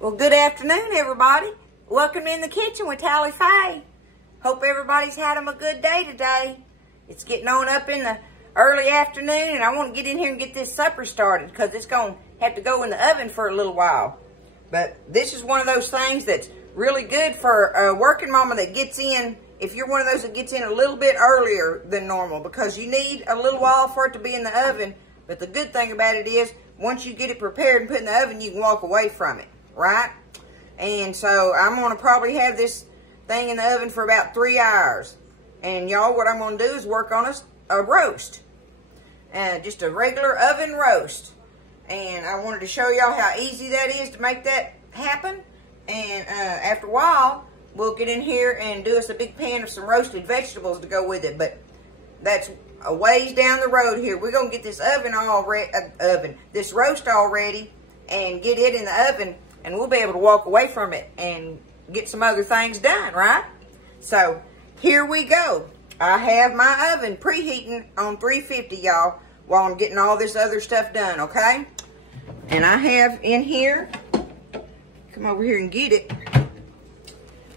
Well, good afternoon, everybody. Welcome in the kitchen with Tally Faye. Hope everybody's had them a good day today. It's getting on up in the early afternoon, and I want to get in here and get this supper started because it's going to have to go in the oven for a little while. But this is one of those things that's really good for a working mama that gets in, if you're one of those that gets in a little bit earlier than normal, because you need a little while for it to be in the oven. But the good thing about it is, once you get it prepared and put in the oven, you can walk away from it, right? And so I'm going to probably have this thing in the oven for about 3 hours. And y'all, what I'm going to do is work on a roast. Just a regular oven roast. And I wanted to show y'all how easy that is to make that happen. And after a while, we'll get in here and do us a big pan of some roasted vegetables to go with it. But that's a ways down the road here. We're going to get this this roast all ready and get it in the oven, and we'll be able to walk away from it and get some other things done, right? So here we go. I have my oven preheating on 350, y'all, while I'm getting all this other stuff done, okay? And I have in here, come over here and get it.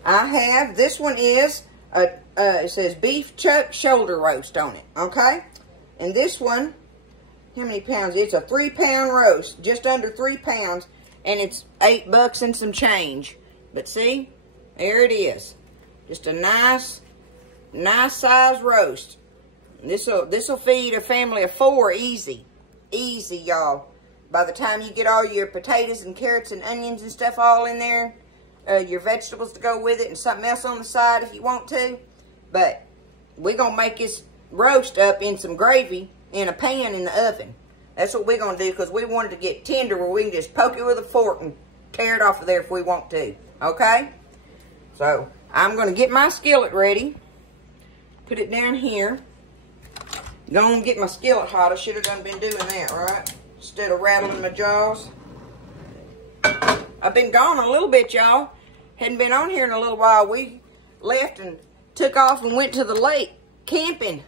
I have, this one is it says beef chuck shoulder roast on it, okay? And this one, how many pounds? It's a 3-pound roast, just under 3 pounds, and it's $8 and some change. But see, there it is. Just a nice size roast. This'll feed a family of 4 easy. Easy, y'all. By the time you get all your potatoes and carrots and onions and stuff all in there, your vegetables to go with it, and something else on the side if you want to. But we're going to make this roast up in some gravy in a pan in the oven. That's what we're going to do, because we want it to get tender where we can just poke it with a fork and tear it off of there if we want to. Okay? So I'm going to get my skillet ready. Put it down here. Go and get my skillet hot. I should have done been doing that, right? Instead of rattling my jaws. I've been gone a little bit, y'all. Hadn't been on here in a little while. We left and took off and went to the lake camping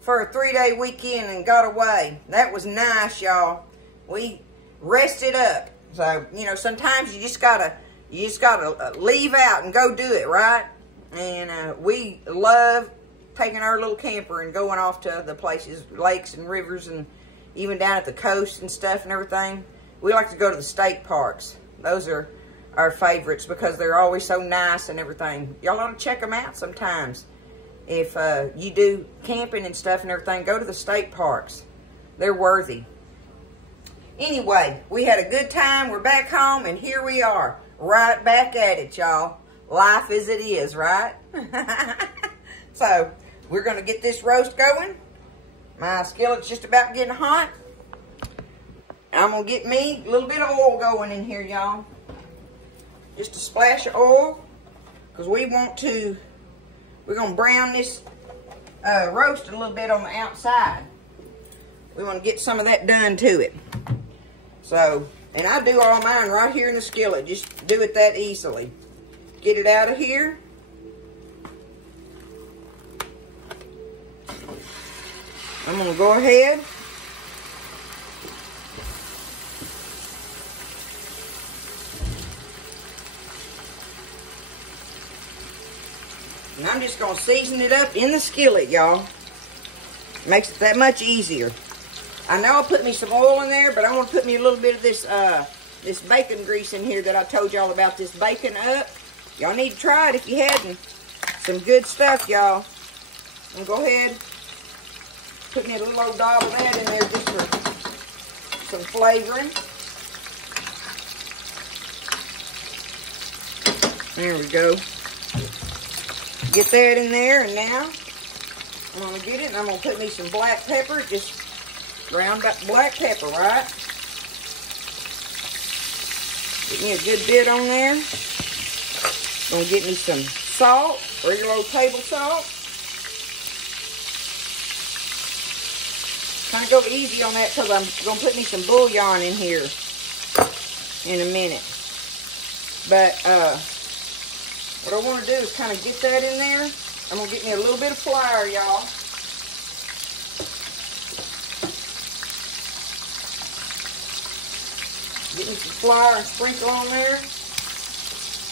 for a 3-day weekend and got away. That was nice, y'all. We rested up. So, you know, sometimes you just gotta leave out and go do it, right? And we love taking our little camper and going off to other places, lakes and rivers, and even down at the coast and stuff and everything. We like to go to the state parks. Those are our favorites because they're always so nice and everything. Y'all ought to check them out sometimes. If you do camping and stuff and everything, go to the state parks. They're worthy. Anyway, we had a good time. We're back home, and here we are. Right back at it, y'all. Life as it is, right? So, we're going to get this roast going. My skillet's just about getting hot. I'm going to get me a little bit of oil going in here, y'all. Just a splash of oil. Because we're going to brown this roast a little bit on the outside. We want to get some of that done to it. So, and I do all mine right here in the skillet. Just do it that easily. Get it out of here. I'm going to go ahead. And I'm just going to season it up in the skillet, y'all. Makes it that much easier. I know I'll put me some oil in there, but I want to put me a little bit of this this bacon grease in here that I told y'all about, this bacon up. Y'all need to try it if you hadn't. Some good stuff, y'all. I'm going to go ahead, put me a little old dab of that in there just for some flavoring. There we go. Get that in there, and now I'm going to get it, and I'm going to put me some black pepper, just ground black pepper, right? Get me a good bit on there. Going to get me some salt, regular old table salt. Kind of go easy on that because I'm going to put me some bouillon in here in a minute. But, what I want to do is kind of get that in there. I'm going to get me a little bit of flour, y'all. Get me some flour and sprinkle on there.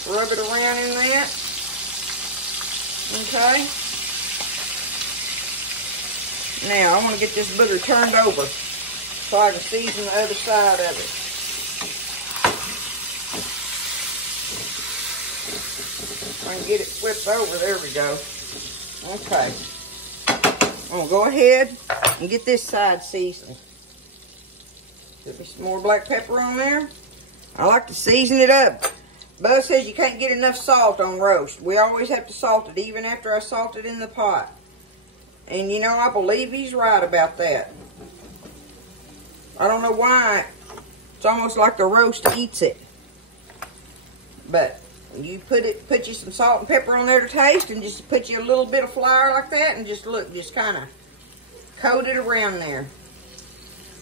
Rub it around in that. Okay. Now, I want to get this booger turned over so I can season the other side of it. I can get it flipped over. There we go. Okay. I'm going to go ahead and get this side seasoned. Put me some more black pepper on there. I like to season it up. Buzz says you can't get enough salt on roast. We always have to salt it, even after I salt it in the pot. And you know, I believe he's right about that. I don't know why. It's almost like the roast eats it. But you put you some salt and pepper on there to taste, and just put you a little bit of flour like that, and just look, just kind of coat it around there.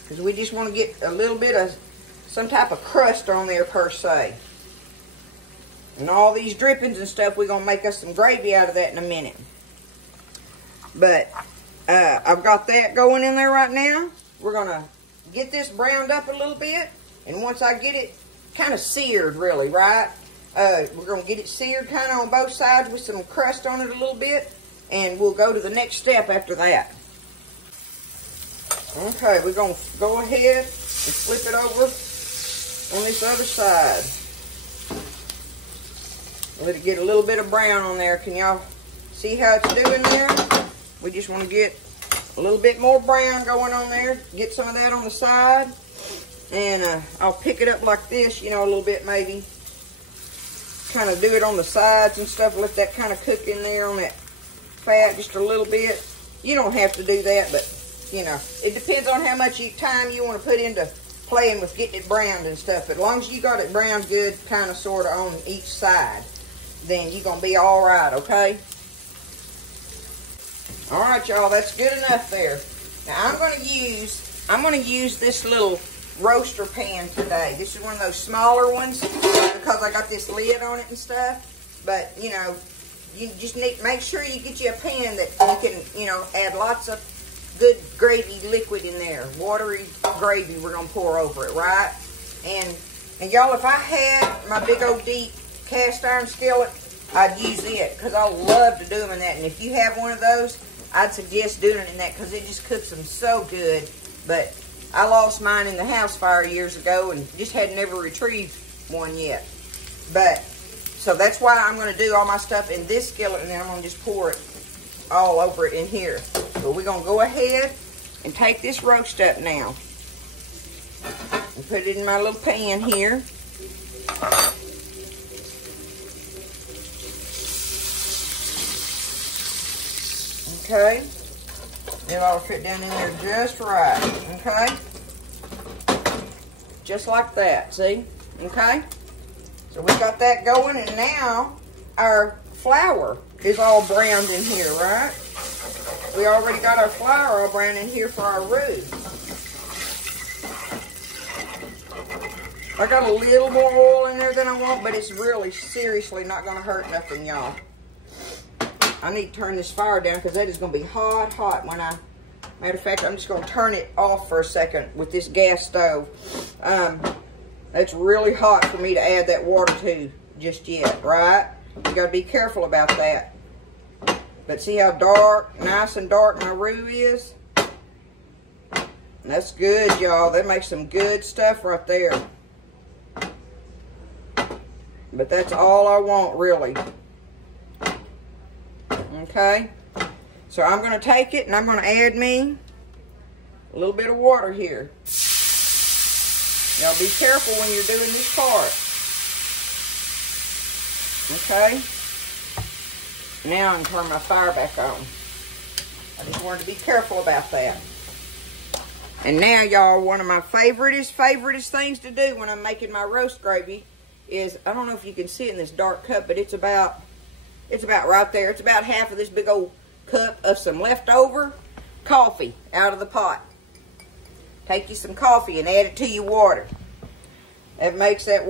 Because we just want to get a little bit of some type of crust on there per se. And all these drippings and stuff, we're going to make us some gravy out of that in a minute. But I've got that going in there right now. We're going to get this browned up a little bit. And once I get it kind of seared, really, right? We're going to get it seared kind of on both sides with some crust on it a little bit. And we'll go to the next step after that. Okay, we're going to go ahead and flip it over on this other side. Let it get a little bit of brown on there. Can y'all see how it's doing there? We just want to get a little bit more brown going on there. Get some of that on the side. And I'll pick it up like this, you know, a little bit maybe. Kind of do it on the sides and stuff. Let that kind of cook in there on that fat just a little bit. You don't have to do that, but, you know, it depends on how much time you want to put into playing with getting it browned and stuff. But as long as you got it browned good, kind of sort of on each side, then you're going to be all right, okay? All right, y'all, that's good enough there. Now, I'm going to use this little roaster pan today. This is one of those smaller ones because I got this lid on it and stuff. But, you know, you just need to make sure you get you a pan that you can, you know, add lots of good gravy liquid in there. Watery gravy we're going to pour over it, right? And y'all, if I had my big old deep cast iron skillet, I'd use it because I love to do them in that. And if you have one of those, I'd suggest doing it in that because it just cooks them so good. But I lost mine in the house fire years ago and just had never retrieved one yet. But, so that's why I'm going to do all my stuff in this skillet, and then I'm going to just pour it all over it in here. But we're going to go ahead and take this roast up now and put it in my little pan here. Okay, it ought to fit down in there just right, okay? Just like that, see? Okay? So we got that going, and now our flour is all browned in here, right? We already got our flour all browned in here for our roux. I got a little more oil in there than I want, but it's really seriously not going to hurt nothing, y'all. I need to turn this fire down because that is going to be hot, hot when I... Matter of fact, I'm just going to turn it off for a second with this gas stove. That's really hot for me to add that water to just yet, right? You got to be careful about that. But see how dark, nice and dark my roux is? That's good, y'all. That makes some good stuff right there. But that's all I want, really. Okay, so I'm going to take it and I'm going to add me a little bit of water here. Y'all be careful when you're doing this part. Okay, now I can turn my fire back on. I just wanted to be careful about that. And now, y'all, one of my favoriteest things to do when I'm making my roast gravy is, I don't know if you can see it in this dark cup, but it's about right there. It's about half of this big old cup of some leftover coffee out of the pot. Take you some coffee and add it to your water. That makes that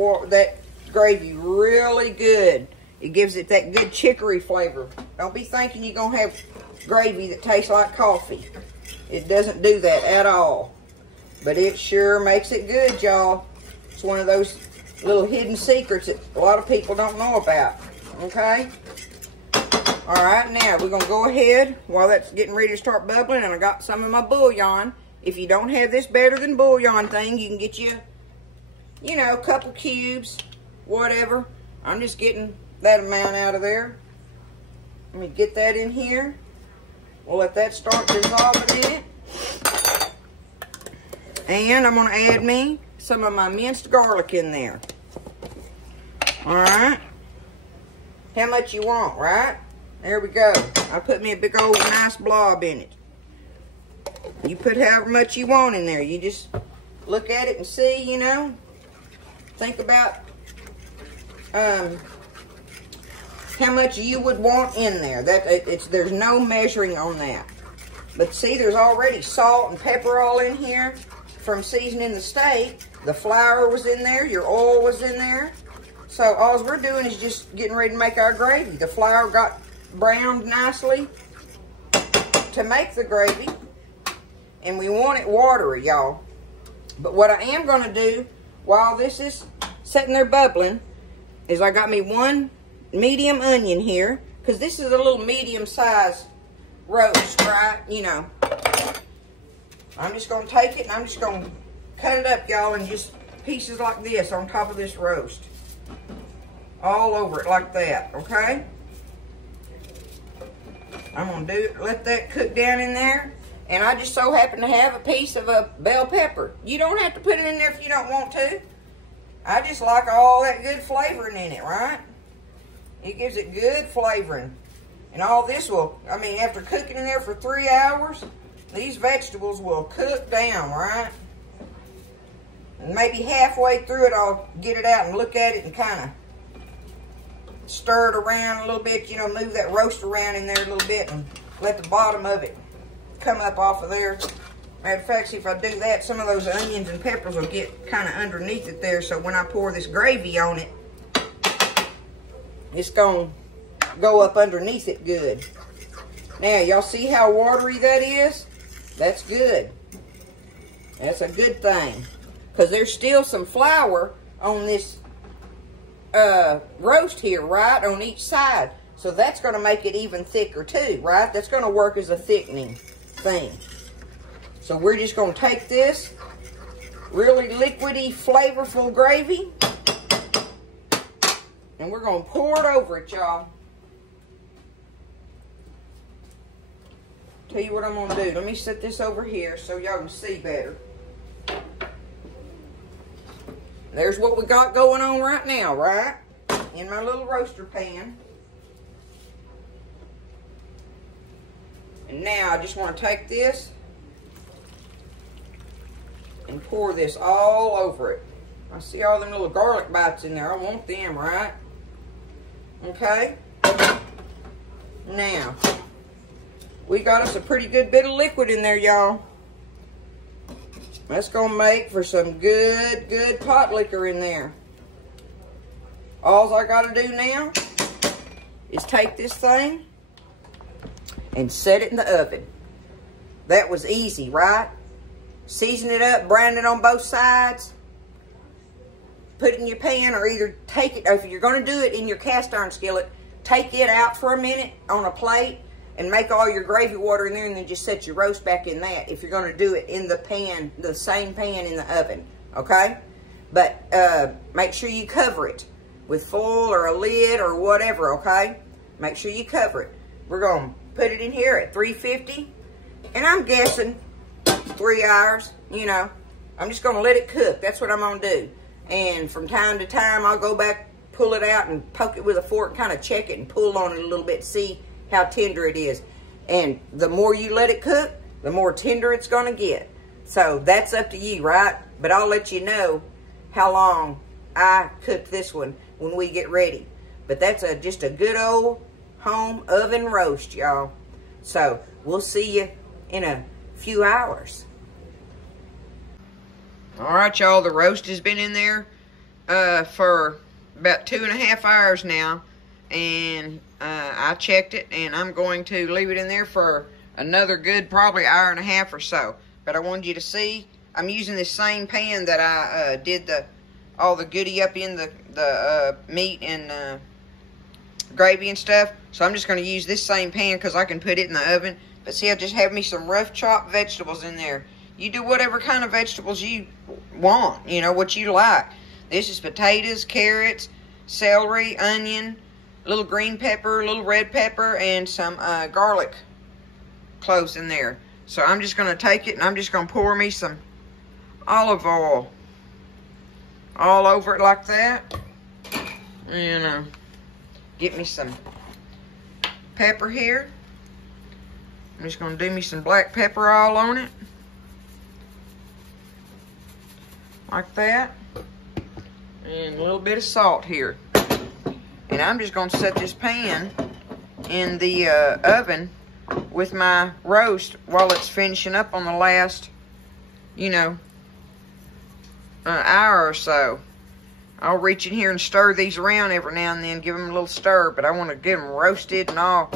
gravy really good. It gives it that good chicory flavor. Don't be thinking you're going to have gravy that tastes like coffee. It doesn't do that at all. But it sure makes it good, y'all. It's one of those little hidden secrets that a lot of people don't know about. Okay? Alright, now we're going to go ahead while that's getting ready to start bubbling, and I got some of my bouillon. If you don't have this better than bouillon thing, you can get you know, a couple cubes, whatever. I'm just getting that amount out of there. Let me get that in here. We'll let that start dissolving in it. And I'm going to add me some of my minced garlic in there. Alright. How much you want, right? There we go. I put me a big old nice blob in it. You put however much you want in there. You just look at it and see, you know. Think about how much you would want in there. There's no measuring on that. But see, there's already salt and pepper all in here from seasoning the steak. The flour was in there. Your oil was in there. So all we're doing is just getting ready to make our gravy. The flour got browned nicely to make the gravy. And we want it watery, y'all. But what I am going to do while this is sitting there bubbling is I got me one medium onion here. Because this is a little medium size roast, right? You know. I'm just going to take it and I'm just going to cut it up, y'all, in just pieces like this on top of this roast. All over it like that, okay? I'm going to let that cook down in there. And I just so happen to have a piece of a bell pepper. You don't have to put it in there if you don't want to. I just like all that good flavoring in it, right? It gives it good flavoring. And all this will, I mean, after cooking in there for 3 hours, these vegetables will cook down, right? And maybe halfway through it, I'll get it out and look at it and kind of stir it around a little bit, you know, move that roast around in there a little bit and let the bottom of it come up off of there. Matter of fact, see, if I do that, some of those onions and peppers will get kind of underneath it there, so when I pour this gravy on it, it's going to go up underneath it good. Now, y'all see how watery that is? That's good. That's a good thing. Because there's still some flour on this roast here, right? On each side. So that's going to make it even thicker too, right? That's going to work as a thickening thing. So we're just going to take this really liquidy, flavorful gravy, and we're going to pour it over it, y'all. Tell you what I'm going to do. Let me set this over here so y'all can see better. There's what we got going on right now, right? In my little roaster pan. And now I just want to take this and pour this all over it. I see all them little garlic bites in there. I want them, right? Okay. Now, we got us a pretty good bit of liquid in there, y'all. That's going to make for some good pot liquor in there. All I got to do now is take this thing and set it in the oven. That was easy, right? Season it up, brown it on both sides. Put it in your pan, or either take it, or if you're going to do it in your cast iron skillet, take it out for a minute on a plate and make all your gravy water in there, and then just set your roast back in that if you're going to do it in the pan, the same pan in the oven, okay? But make sure you cover it with foil or a lid or whatever, okay? Make sure you cover it. We're going to put it in here at 350, and I'm guessing 3 hours, you know. I'm just going to let it cook. That's what I'm going to do. And from time to time, I'll go back, pull it out, and poke it with a fork, kind of check it and pull on it a little bit, see how tender it is. And the more you let it cook, the more tender it's going to get. So that's up to you, right? But I'll let you know how long I cook this one when we get ready. But that's just a good old home oven roast, y'all. So we'll see you in a few hours. All right, y'all, the roast has been in there for about 2.5 hours now, and I checked it, and I'm going to leave it in there for another good probably 1.5 hours or so. But I wanted you to see I'm using this same pan that I did all the goodie up in the meat and gravy and stuff. So I'm just going to use this same pan because I can put it in the oven. But see, I just have me some rough chopped vegetables in there. You do whatever kind of vegetables you want, you know, what you like. This is potatoes, carrots, celery, onion, little green pepper, little red pepper, and some garlic cloves in there. So I'm just going to take it and I'm just going to pour me some olive oil all over it like that. And get me some pepper here. I'm just going to do me some black pepper all on it. Like that. And a little bit of salt here. And I'm just going to set this pan in the oven with my roast while it's finishing up on the last, you know, hour or so. I'll reach in here and stir these around every now and then, give them a little stir, but I want to get them roasted and all,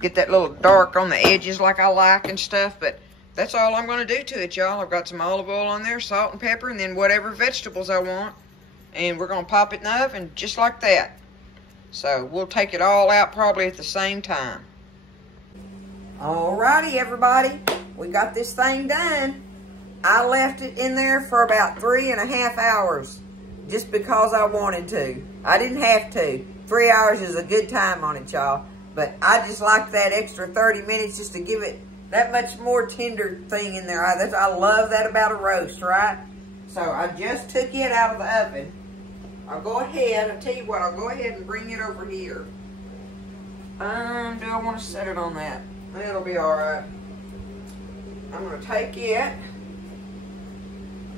get that little dark on the edges like I like and stuff. But that's all I'm going to do to it, y'all. I've got some olive oil on there, salt and pepper, and then whatever vegetables I want. And we're going to pop it in the oven just like that. So we'll take it all out probably at the same time. Alrighty, everybody. We got this thing done. I left it in there for about 3.5 hours just because I wanted to. I didn't have to. 3 hours is a good time on it, y'all. But I just like that extra 30 minutes just to give it that much more tender thing in there. I love that about a roast, right? So I just took it out of the oven. I'll go ahead, I'll tell you what, I'll go ahead and bring it over here. Do I want to set it on that? It'll be alright. I'm going to take it.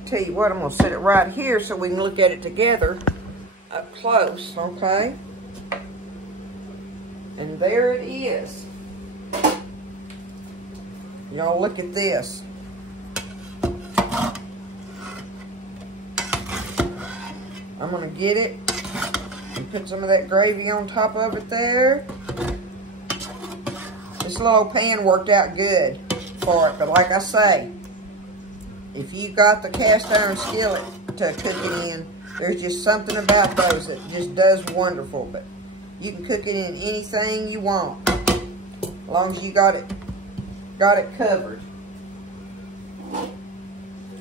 Tell you what, I'm going to set it right here so we can look at it together up close, okay? And there it is. Y'all look at this. I'm going to get it and put some of that gravy on top of it there. This little pan worked out good for it, but like I say, if you got the cast iron skillet to cook it in, there's just something about those that just does wonderful. But you can cook it in anything you want, as long as you got it covered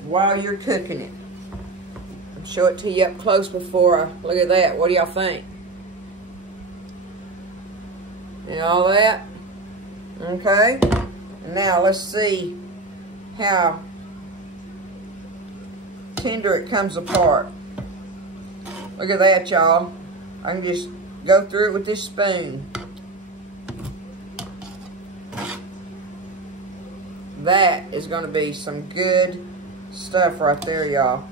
while you're cooking it. I'll show it to you up close before I look at that. What do y'all think? And all that. Okay. And now let's see how tender it comes apart. Look at that, y'all. I can just go through it with this spoon. That is going to be some good stuff right there, y'all.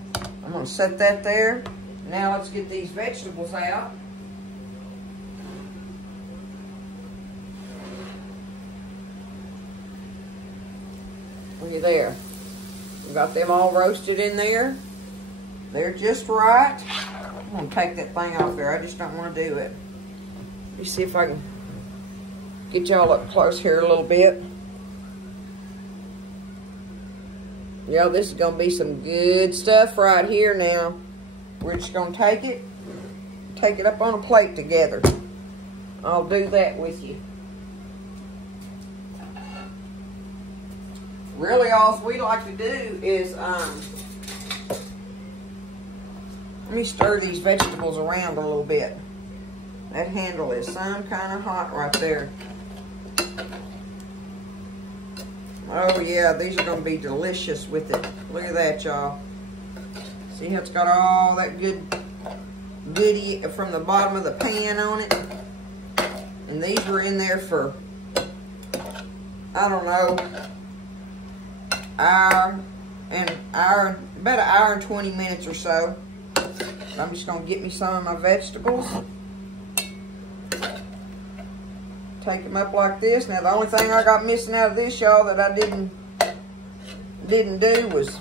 I'm going to set that there. Now let's get these vegetables out. Look at there. We got them all roasted in there. They're just right. I'm going to take that thing off there. I just don't want to do it. Let me see if I can get y'all up close here a little bit. Yeah, this is going to be some good stuff right here now. We're just going to take it up on a plate together. I'll do that with you. Really, all we like to do is, let me stir these vegetables around a little bit. That handle is some kind of hot right there. Oh yeah, these are going to be delicious with it. Look at that, y'all. See how it's got all that goodie from the bottom of the pan on it? And these were in there for, I don't know, about an hour and 20 minutes or so. I'm just going to get me some of my vegetables. Take them up like this. Now the only thing I got missing out of this, y'all, that I didn't do was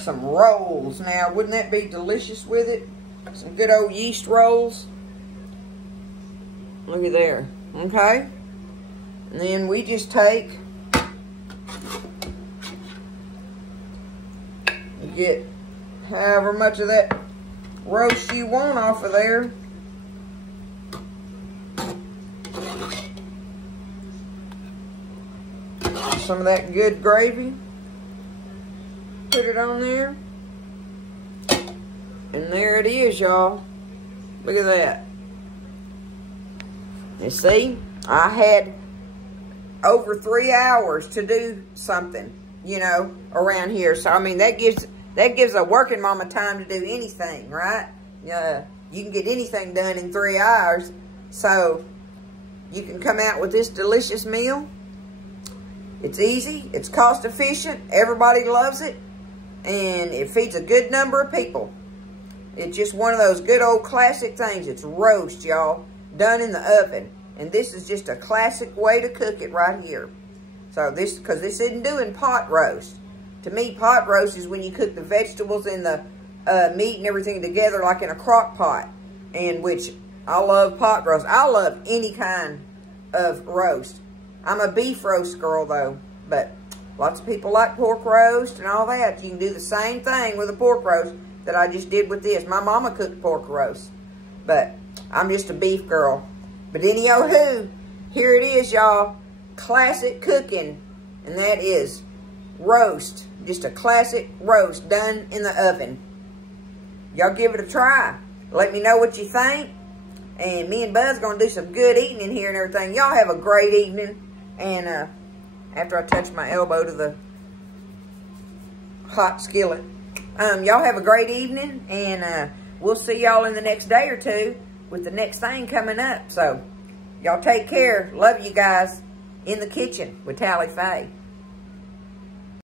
some rolls. Now wouldn't that be delicious with it? Some good old yeast rolls. Look at there. Okay. And then we just take, get however much of that roast you want off of there. Some of that good gravy. Put it on there. And there it is, y'all. Look at that. You see, I had over 3 hours to do something, you know, around here. So, I mean, that gives a working mama time to do anything, right? You can get anything done in 3 hours. So, you can come out with this delicious meal. It's easy. It's cost efficient. Everybody loves it. And it feeds a good number of people. It's just one of those good old classic things. It's roast, y'all, done in the oven. And this is just a classic way to cook it right here. So because this isn't doing pot roast. To me, pot roast is when you cook the vegetables and the meat and everything together like in a crock pot. And which, I love pot roast. I love any kind of roast. I'm a beef roast girl, though. But lots of people like pork roast and all that. You can do the same thing with a pork roast that I just did with this. My mama cooked pork roast. But I'm just a beef girl. But any-o-hoo, here it is, y'all. Classic cooking. And that is roast. Just a classic roast done in the oven. Y'all give it a try. Let me know what you think. And me and Buzz going to do some good eating in here and everything. Y'all have a great evening. And after I touch my elbow to the hot skillet. Y'all have a great evening. And we'll see y'all in the next day or two with the next thing coming up. So, y'all take care. Love you guys. In the kitchen with Tally Faye.